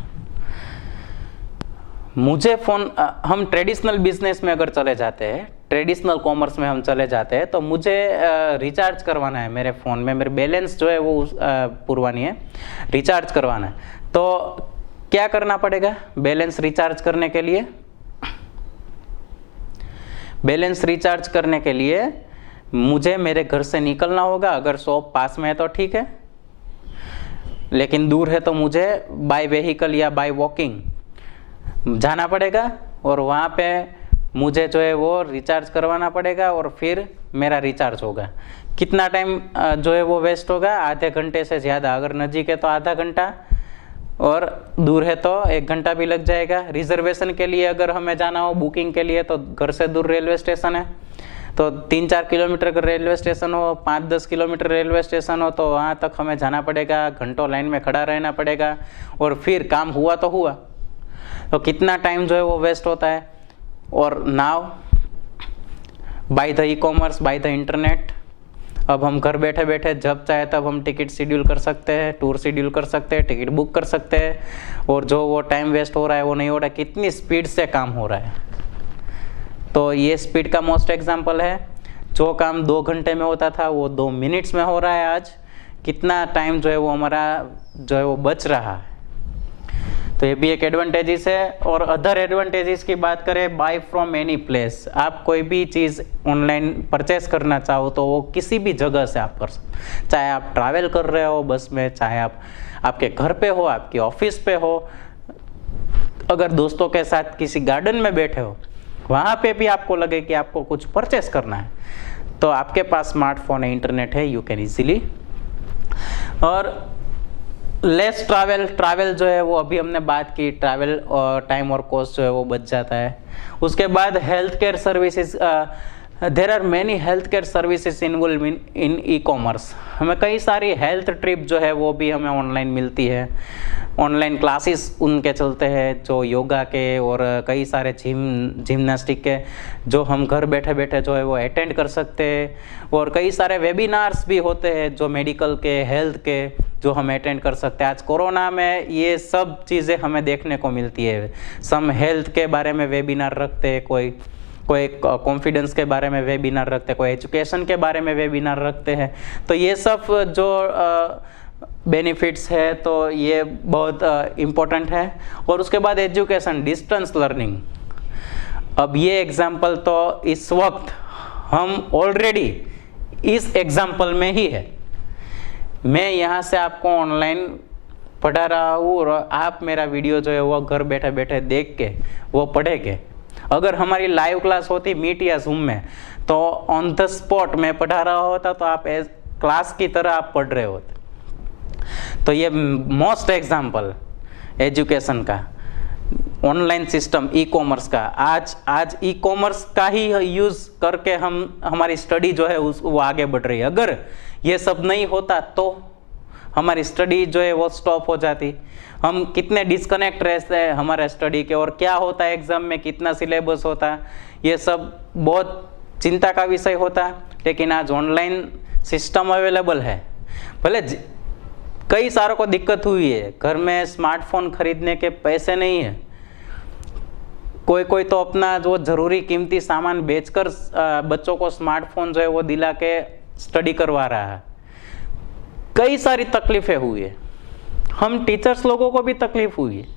मुझे फोन, हम ट्रेडिशनल बिजनेस में अगर चले जाते हैं, ट्रेडिशनल कॉमर्स में हम चले जाते हैं, तो मुझे रिचार्ज करवाना है मेरे फ़ोन में, मेरे बैलेंस जो है वो पुरवानी है, रिचार्ज करवाना है। तो क्या करना पड़ेगा बैलेंस रिचार्ज करने के लिए? बैलेंस रिचार्ज करने के लिए मुझे मेरे घर से निकलना होगा। अगर शॉप पास में है तो ठीक है, लेकिन दूर है तो मुझे बाय व्हीकल या बाय वॉकिंग जाना पड़ेगा, और वहाँ पे मुझे जो है वो रिचार्ज करवाना पड़ेगा, और फिर मेरा रिचार्ज होगा। कितना टाइम जो है वो वेस्ट होगा? आधे घंटे से ज़्यादा। अगर नज़दीक है तो आधा घंटा, और दूर है तो 1 घंटा भी लग जाएगा। रिजर्वेशन के लिए अगर हमें जाना हो, बुकिंग के लिए, तो घर से दूर रेलवे स्टेशन है, तो 3-4 किलोमीटर का रेलवे स्टेशन हो, 5-10 किलोमीटर रेलवे स्टेशन हो, तो वहाँ तक हमें जाना पड़ेगा, घंटों लाइन में खड़ा रहना पड़ेगा, और फिर काम हुआ तो हुआ। तो कितना टाइम जो है वो वेस्ट होता है। और now by the e-commerce, by the internet, अब हम घर बैठे बैठे जब चाहे तब हम टिकट शेड्यूल कर सकते हैं, टूर शेड्यूल कर सकते हैं, टिकट बुक कर सकते हैं, और जो वो टाइम वेस्ट हो रहा है वो नहीं हो रहा है। कितनी स्पीड से काम हो रहा है। तो ये स्पीड का मोस्ट एग्जांपल है। जो काम 2 घंटे में होता था वो 2 मिनट्स में हो रहा है आज। कितना टाइम जो है वो हमारा जो है वो बच रहा है। तो ये भी एक एडवांटेजेस है। और अदर एडवांटेजेस की बात करें, बाय फ्रॉम एनी प्लेस। आप कोई भी चीज़ ऑनलाइन परचेस करना चाहो तो वो किसी भी जगह से आप कर सकते, चाहे आप ट्रैवल कर रहे हो बस में, चाहे आप आपके घर पे हो, आपकी ऑफिस पे हो, अगर दोस्तों के साथ किसी गार्डन में बैठे हो, वहाँ पे भी आपको लगे कि आपको कुछ परचेस करना है, तो आपके पास स्मार्टफोन है, इंटरनेट है, यू कैन इजीली। और लेस ट्रैवल जो है वो अभी हमने बात की, ट्रैवल और टाइम और कॉस्ट जो है वो बच जाता है। उसके बाद health care services, there are many health care services involve in e-commerce. हमें कई सारी हेल्थ ट्रिप जो है वो भी हमें ऑनलाइन मिलती है। ऑनलाइन क्लासेस उनके चलते हैं जो योगा के और कई सारे जिम्नास्टिक के, जो हम घर बैठे बैठे जो है वो अटेंड कर सकते हैं। और कई सारे वेबिनार्स भी होते हैं जो मेडिकल के, हेल्थ के, जो हम अटेंड कर सकते हैं। आज कोरोना में ये सब चीज़ें हमें देखने को मिलती है। सम हेल्थ के बारे में वेबिनार रखते हैं, कोई कॉन्फिडेंस के बारे में वेबिनार रखते हैं, कोई एजुकेशन के बारे में वेबिनार रखते हैं। तो ये सब जो बेनिफिट्स है तो ये बहुत इम्पोर्टेंट है। और उसके बाद एजुकेशन, डिस्टेंस लर्निंग। अब ये एग्जाम्पल तो इस वक्त हम ऑलरेडी इस एग्जाम्पल में ही है। मैं यहाँ से आपको ऑनलाइन पढ़ा रहा हूँ और आप मेरा वीडियो जो है वो घर बैठे बैठे देख के वो पढ़ेंगे। अगर हमारी लाइव क्लास होती मीट या जूम में, तो ऑन द स्पॉट मैं पढ़ा रहा होता, तो आप क्लास की तरह आप पढ़ रहे होते। तो ये मोस्ट एग्जाम्पल एजुकेशन का, ऑनलाइन सिस्टम, ई कॉमर्स का। आज ई कॉमर्स का ही यूज़ करके हम हमारी स्टडी जो है वो आगे बढ़ रही है। अगर ये सब नहीं होता तो हमारी स्टडी जो है वो स्टॉप हो जाती। हम कितने डिस्कनेक्ट रहते हैं हमारे स्टडी के, और क्या होता है एग्जाम में, कितना सिलेबस होता है, ये सब बहुत चिंता का विषय होता है। लेकिन आज ऑनलाइन सिस्टम अवेलेबल है। भले कई सारों को दिक्कत हुई है, घर में स्मार्टफोन खरीदने के पैसे नहीं है, कोई तो अपना जो जरूरी कीमती सामान बेचकर बच्चों को स्मार्टफोन जो है वो दिला के स्टडी करवा रहा है। कई सारी तकलीफें हुई है, हम टीचर्स लोगों को भी तकलीफ हुई है।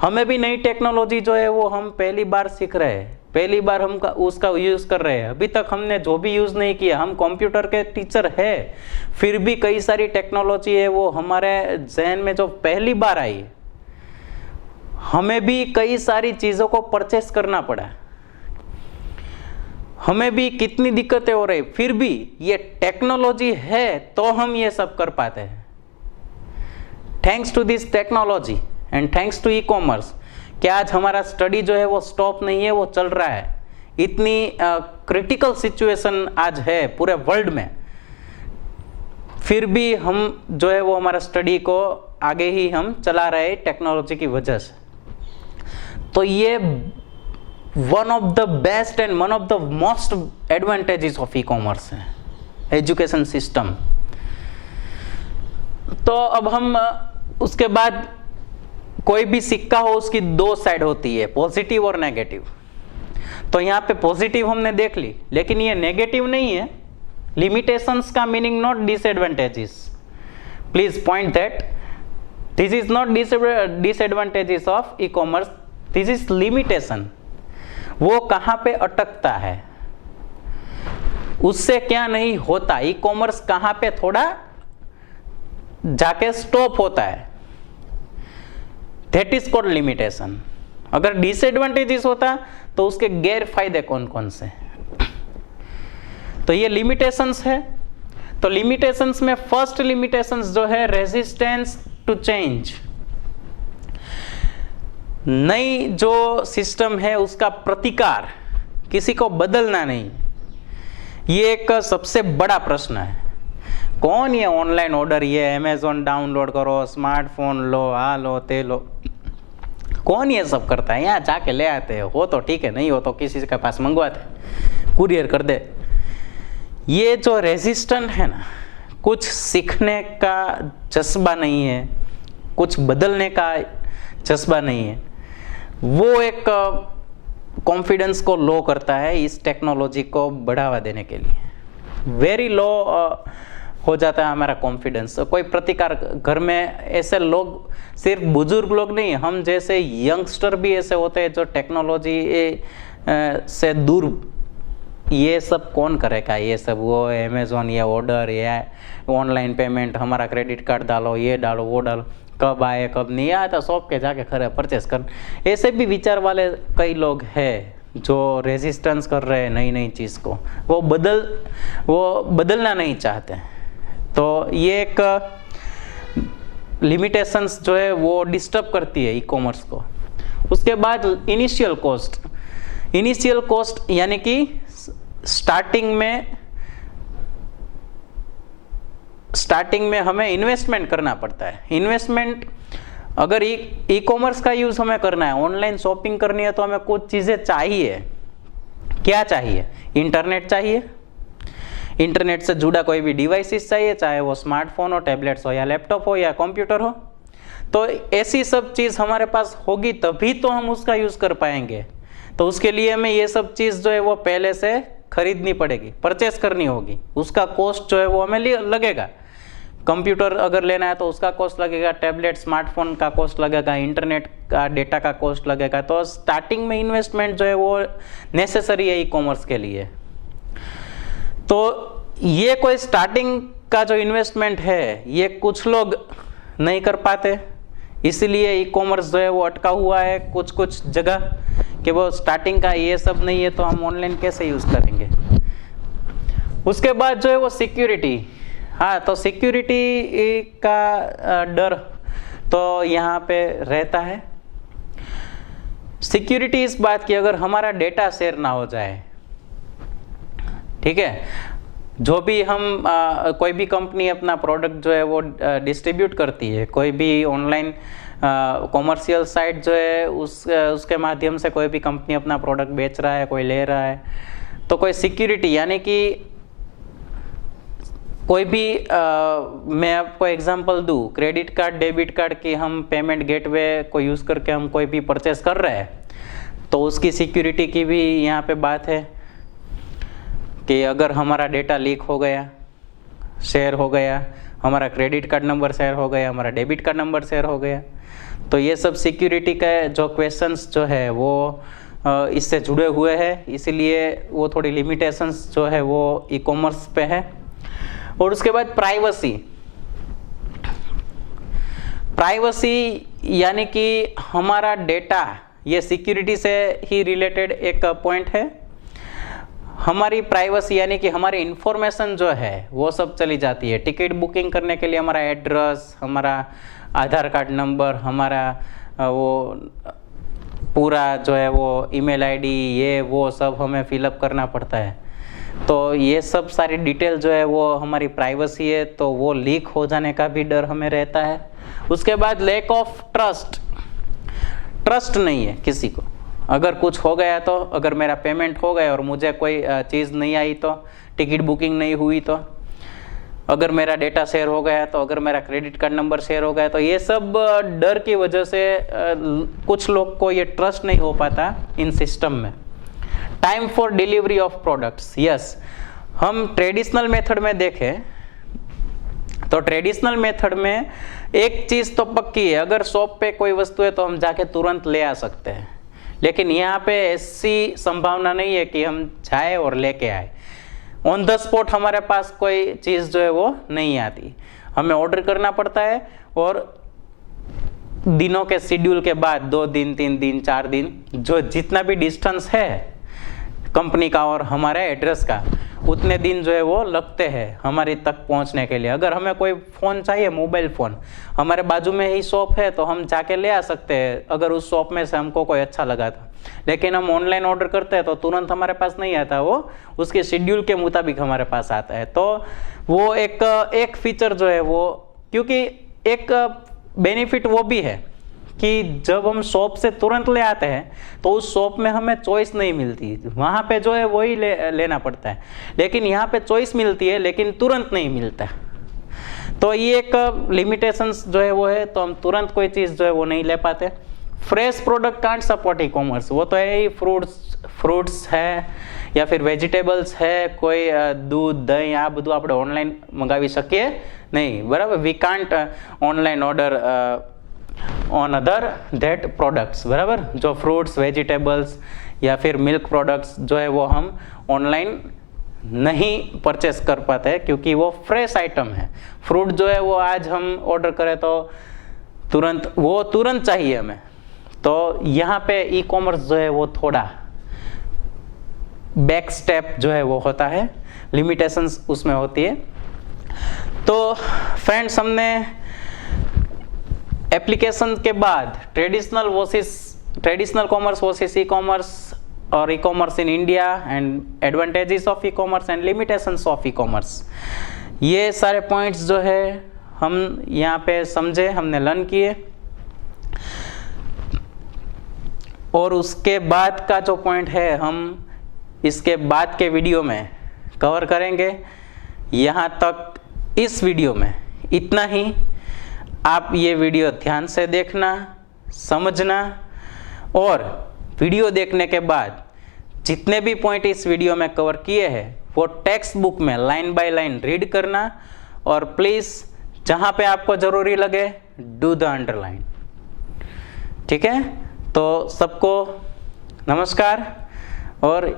हमें भी नई टेक्नोलॉजी जो है वो हम पहली बार सीख रहे हैं, पहली बार हम उसका यूज़ कर रहे हैं। अभी तक हमने जो भी यूज़ नहीं किया, हम कंप्यूटर के टीचर है, फिर भी कई सारी टेक्नोलॉजी है वो हमारे जहन में जो पहली बार आई है, हमें भी कई सारी चीज़ों को परचेस करना पड़ा। हमें भी कितनी दिक्कतें हो रही, फिर भी ये टेक्नोलॉजी है तो हम ये सब कर पाते हैं। Thanks to this technology and thanks to e commerce कि आज हमारा स्टडी जो है वो स्टॉप नहीं है, वो चल रहा है। इतनी क्रिटिकल सिचुएशन आज है पूरे वर्ल्ड में, फिर भी हम जो है वो हमारा स्टडी को आगे ही हम चला रहे टेक्नोलॉजी की वजह से। तो ये one of the best and one of the most advantages of e commerce है एजुकेशन सिस्टम। तो अब हम उसके बाद कोई भी सिक्का हो उसकी दो साइड होती है, पॉजिटिव और नेगेटिव। तो यहाँ पे पॉजिटिव हमने देख ली, लेकिन ये नेगेटिव नहीं है। लिमिटेशंस का meaning not disadvantages, please point that this is not disadvantages of e commerce, this is limitation. वो कहाँ पे अटकता है, उससे क्या नहीं होता, ई कॉमर्स कहाँ पे थोड़ा जाके स्टॉप होता है, दैट इज कॉल्ड लिमिटेशन। अगर डिसएडवांटेजेस होता तो उसके गैर फायदे कौन कौन से, तो ये लिमिटेशंस है। तो लिमिटेशंस में फर्स्ट लिमिटेशंस जो है रेजिस्टेंस टू चेंज, नई जो सिस्टम है उसका प्रतिकार, किसी को बदलना नहीं, ये एक सबसे बड़ा प्रश्न है। कौन ये ऑनलाइन ऑर्डर, ये अमेज़न डाउनलोड करो, स्मार्टफोन लो, आ लो ते लो, कौन ये सब करता है? यहाँ जाके ले आते हो तो ठीक है, नहीं हो तो किसी के पास मंगवाते, कुरियर कर दे। ये जो रेजिस्टेंट है ना, कुछ सीखने का जज्बा नहीं है, कुछ बदलने का जज्बा नहीं है, वो एक कॉन्फिडेंस को लो करता है इस टेक्नोलॉजी को बढ़ावा देने के लिए। वेरी लो हो जाता है हमारा कॉन्फिडेंस। कोई प्रतिकार, घर में ऐसे लोग, सिर्फ बुजुर्ग लोग नहीं, हम जैसे यंगस्टर भी ऐसे होते हैं जो टेक्नोलॉजी से दूर, ये सब कौन करेगा, ये सब वो अमेज़न या ऑर्डर या ऑनलाइन पेमेंट, हमारा क्रेडिट कार्ड डालो, ये डालो वो डालो, कब आए कब नहीं आया, तो शॉप के जाके खरे परचेस कर। ऐसे भी विचार वाले कई लोग हैं जो रेजिस्टेंस कर रहे हैं नई नई चीज़ को, वो बदलना नहीं चाहते। तो ये एक लिमिटेशंस जो है वो डिस्टर्ब करती है ई कॉमर्स को। उसके बाद इनिशियल कॉस्ट, इनिशियल कॉस्ट यानी कि स्टार्टिंग में हमें इन्वेस्टमेंट करना पड़ता है। इन्वेस्टमेंट, अगर ई कॉमर्स का यूज हमें करना है, ऑनलाइन शॉपिंग करनी है, तो हमें कुछ चीज़ें चाहिए। क्या चाहिए? इंटरनेट चाहिए, इंटरनेट से जुड़ा कोई भी डिवाइसेस चाहिए, चाहे वो स्मार्टफोन हो, टैबलेट्स हो, या लैपटॉप हो, या कंप्यूटर हो। तो ऐसी सब चीज़ हमारे पास होगी तभी तो हम उसका यूज़ कर पाएंगे। तो उसके लिए हमें ये सब चीज़ जो है वो पहले से खरीदनी पड़ेगी, परचेस करनी होगी। उसका कॉस्ट जो है वो हमें लगेगा। कंप्यूटर अगर लेना है तो उसका कॉस्ट लगेगा, टैबलेट स्मार्टफोन का कॉस्ट लगेगा, इंटरनेट का डेटा का कॉस्ट लगेगा। तो स्टार्टिंग में इन्वेस्टमेंट जो है वो नेसेसरी है ई कॉमर्स के लिए। तो ये कोई स्टार्टिंग का जो इन्वेस्टमेंट है ये कुछ लोग नहीं कर पाते, इसीलिए ई कॉमर्स जो है वो अटका हुआ है कुछ जगह, कि वो स्टार्टिंग का ये सब नहीं है तो हम ऑनलाइन कैसे यूज़ करेंगे। उसके बाद जो है वो सिक्योरिटी, हाँ, तो सिक्योरिटी का डर तो यहाँ पे रहता है। सिक्योरिटी इस बात की, अगर हमारा डेटा शेयर ना हो जाए, ठीक है, जो भी हम कोई भी कंपनी अपना प्रोडक्ट जो है वो डिस्ट्रीब्यूट करती है, कोई भी ऑनलाइन कॉमर्शियल साइट जो है उसके माध्यम से कोई भी कंपनी अपना प्रोडक्ट बेच रहा है, कोई ले रहा है, तो कोई सिक्योरिटी, यानी कि कोई भी मैं आपको एग्जांपल दूं, क्रेडिट कार्ड, डेबिट कार्ड की हम पेमेंट गेटवे को यूज़ करके हम कोई भी परचेस कर रहे हैं, तो उसकी सिक्योरिटी की भी यहाँ पे बात है कि अगर हमारा डेटा लीक हो गया, शेयर हो गया, हमारा क्रेडिट कार्ड नंबर शेयर हो गया, हमारा डेबिट कार्ड नंबर शेयर हो गया, तो ये सब सिक्योरिटी का जो क्वेश्चंस जो है वो इससे जुड़े हुए हैं, इसीलिए वो थोड़ी लिमिटेशंस जो है वो ई कॉमर्स पे है। और उसके बाद प्राइवेसी, यानी कि हमारा डेटा, ये सिक्योरिटी से ही रिलेटेड एक पॉइंट है। हमारी प्राइवेसी यानी कि हमारी इंफॉर्मेशन जो है वो सब चली जाती है। टिकट बुकिंग करने के लिए हमारा एड्रेस, हमारा आधार कार्ड नंबर, हमारा वो पूरा जो है वो ईमेल आईडी, ये वो सब हमें फिलअप करना पड़ता है। तो ये सब सारी डिटेल जो है वो हमारी प्राइवेसी है, तो वो लीक हो जाने का भी डर हमें रहता है। उसके बाद लैक ऑफ ट्रस्ट नहीं है किसी को, अगर कुछ हो गया तो, अगर मेरा पेमेंट हो गया और मुझे कोई चीज़ नहीं आई तो, टिकट बुकिंग नहीं हुई तो, अगर मेरा डेटा शेयर हो गया तो, अगर मेरा क्रेडिट कार्ड नंबर शेयर हो गया तो, ये सब डर की वजह से कुछ लोग को ये ट्रस्ट नहीं हो पाता इन सिस्टम में। Time for delivery of products, yes, हम ट्रेडिशनल मेथड में देखें तो ट्रेडिशनल मेथड में एक चीज़ तो पक्की है, अगर शॉप पे कोई वस्तु है तो हम जाके तुरंत ले आ सकते हैं, लेकिन यहाँ पे ऐसी संभावना नहीं है कि हम जाए और लेके आए। ऑन द स्पॉट हमारे पास कोई चीज़ जो है वो नहीं आती, हमें ऑर्डर करना पड़ता है और दिनों के शेड्यूल के बाद 2 दिन 3 दिन 4 दिन जो जितना भी डिस्टेंस है कंपनी का और हमारे एड्रेस का, उतने दिन जो है वो लगते हैं हमारे तक पहुंचने के लिए। अगर हमें कोई फ़ोन चाहिए, मोबाइल फ़ोन, हमारे बाजू में ही शॉप है तो हम जाके ले आ सकते हैं अगर उस शॉप में से हमको कोई अच्छा लगा था। लेकिन हम ऑनलाइन ऑर्डर करते हैं तो तुरंत हमारे पास नहीं आता, वो उसके शेड्यूल के मुताबिक हमारे पास आता है। तो वो एक फीचर जो है वो, क्योंकि एक बेनिफिट वो भी है कि जब हम शॉप से तुरंत ले आते हैं तो उस शॉप में हमें चॉइस नहीं मिलती, वहाँ पे जो है वही लेना पड़ता है। लेकिन यहाँ पे चॉइस मिलती है लेकिन तुरंत नहीं मिलता, तो ये एक लिमिटेशंस जो है वो है, तो हम तुरंत कोई चीज़ जो है वो नहीं ले पाते। Fresh product can't support e commerce, वो तो है ही, फ्रूट्स है या फिर वेजिटेबल्स है, कोई दूध दही आ બધું આપણે ઓનલાઈન મંગાવી શકીએ નહીં, બરાબર। We can't online order on other that products, बराबर। जो फ्रूट्स वेजिटेबल्स या फिर मिल्क प्रोडक्ट्स जो है वो हम ऑनलाइन नहीं परचेस कर पाते क्योंकि वो फ्रेश आइटम है। फ्रूट जो है वो आज हम ऑर्डर करें तो तुरंत चाहिए हमें, तो यहाँ पे ई कॉमर्स जो है वो थोड़ा बैक स्टेप जो है वो होता है, लिमिटेशंस उसमें होती है। तो फ्रेंड्स, हमने एप्लीकेशन के बाद traditional commerce versus e commerce और e commerce in India and advantages of e commerce and limitations of e commerce, ये सारे पॉइंट्स जो है हम यहाँ पे समझे, हमने लर्न किए। और उसके बाद का जो पॉइंट है हम इसके बाद के वीडियो में कवर करेंगे। यहाँ तक इस वीडियो में इतना ही। आप ये वीडियो ध्यान से देखना, समझना, और वीडियो देखने के बाद जितने भी पॉइंट इस वीडियो में कवर किए हैं वो टेक्स्ट बुक में लाइन बाय लाइन रीड करना, और प्लीज़ जहाँ पे आपको ज़रूरी लगे डू द अंडरलाइन, ठीक है। तो सबको नमस्कार, और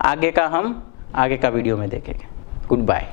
आगे का वीडियो में देखेंगे। Good bye.